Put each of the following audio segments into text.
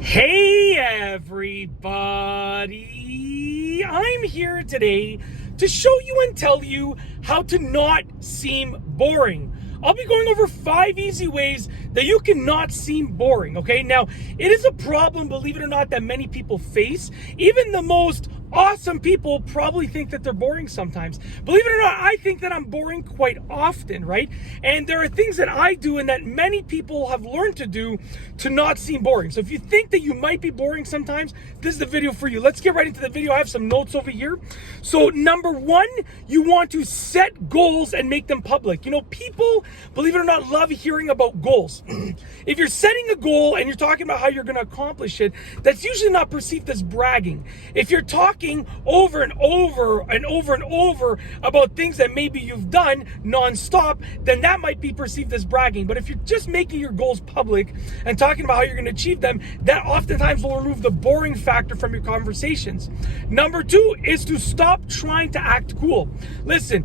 Hey everybody, I'm here today to show you and tell you how to not seem boring. I'll be going over 5 easy ways that you can not seem boring, okay? Now, it is a problem, believe it or not, that many people face. Even the most awesome people probably think that they're boring sometimes. Believe it or not, I think that I'm boring quite often, right? And there are things that I do and that many people have learned to do to not seem boring. So if you think that you might be boring sometimes, this is the video for you. Let's get right into the video. I have some notes over here. So number 1, you want to set goals and make them public. You know, people, believe it or not, love hearing about goals. If you're setting a goal and you're talking about how you're going to accomplish it, that's usually not perceived as bragging. If you're talking over and over and over and over about things that maybe you've done nonstop, then that might be perceived as bragging. But if you're just making your goals public and talking about how you're going to achieve them, that oftentimes will remove the boring factor from your conversations. Number 2 is to stop trying to act cool. Listen,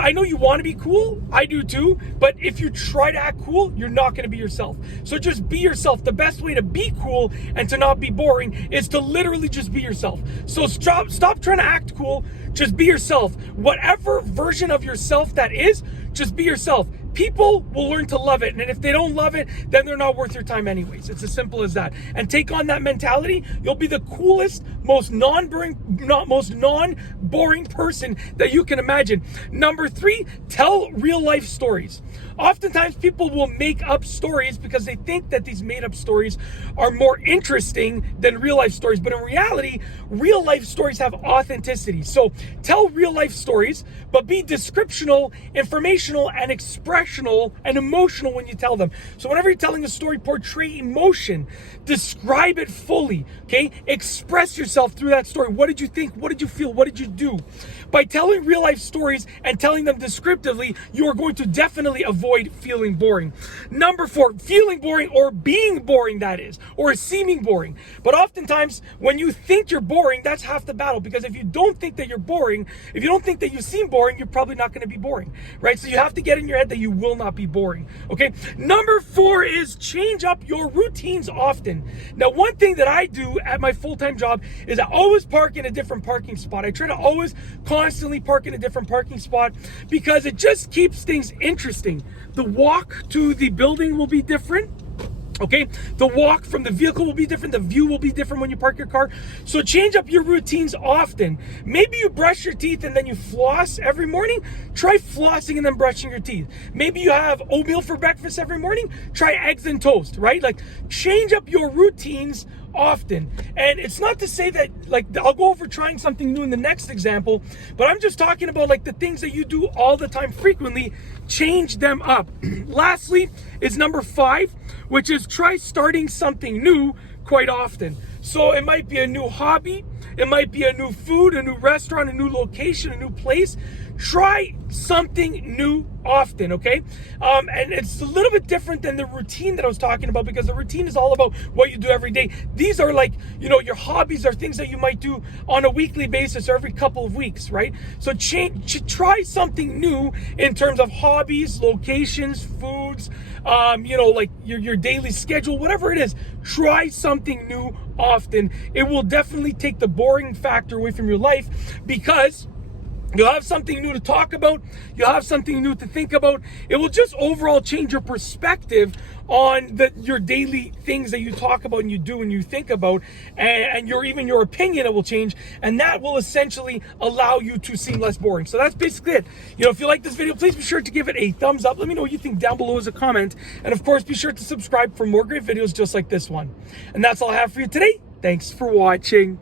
I know you want to be cool, I do too, but if you try to act cool, you're not going to be yourself. So just be yourself. The best way to be cool and to not be boring is to literally just be yourself. So stop trying to act cool, just be yourself. Whatever version of yourself that is, just be yourself. People will learn to love it, and if they don't love it, then they're not worth your time anyways. It's as simple as that. And take on that mentality, you'll be the coolest, most non-boring person that you can imagine. Number 3, tell real life stories. Oftentimes people will make up stories because they think that these made up stories are more interesting than real life stories. But in reality, real life stories have authenticity. So tell real life stories, but be descriptional, informational, and expressional and emotional when you tell them. So whenever you're telling a story, portray emotion, describe it fully, okay? Express yourself through that story. What did you think? What did you feel? What did you do? By telling real life stories and telling them descriptively, you are going to definitely avoid feeling boring. Number 4, feeling boring or being boring, that is, or seeming boring. But oftentimes when you think you're boring, that's half the battle, because if you don't think that you're boring, if you don't think that you seem boring, you're probably not going to be boring, right? So you have to get in your head that you will not be boring, okay? Number 4 is change up your routines often. Now, one thing that I do at my full-time job is I always park in a different parking spot. I try to always constantly park in a different parking spot because it just keeps things interesting. The walk to the building will be different. Okay, the walk from the vehicle will be different. The view will be different when you park your car. So change up your routines often. Maybe you brush your teeth and then you floss every morning. Try flossing and then brushing your teeth. Maybe you have oatmeal for breakfast every morning. Try eggs and toast, right? Like, change up your routines often. And it's not to say that, like, I'll go over trying something new in the next example, but I'm just talking about like the things that you do all the time frequently. Change them up. Lastly is number 5, which is try starting something new quite often. So it might be a new hobby, it might be a new food, a new restaurant, a new location, a new place. Try something new often, okay? And it's a little bit different than the routine that I was talking about, because the routine is all about what you do every day. These are like, you know, your hobbies are things that you might do on a weekly basis or every couple of weeks, right? So try something new in terms of hobbies, locations, foods, you know, like your daily schedule, whatever it is. Try something new often. It will definitely take the boring factor away from your life, because you'll have something new to talk about. You'll have something new to think about. It will just overall change your perspective on your daily things that you talk about and you do and you think about, and even your opinion, it will change, and that will essentially allow you to seem less boring. So that's basically it. You know, if you like this video, please be sure to give it a thumbs up. Let me know what you think down below as a comment, and of course, be sure to subscribe for more great videos just like this one. And that's all I have for you today. Thanks for watching.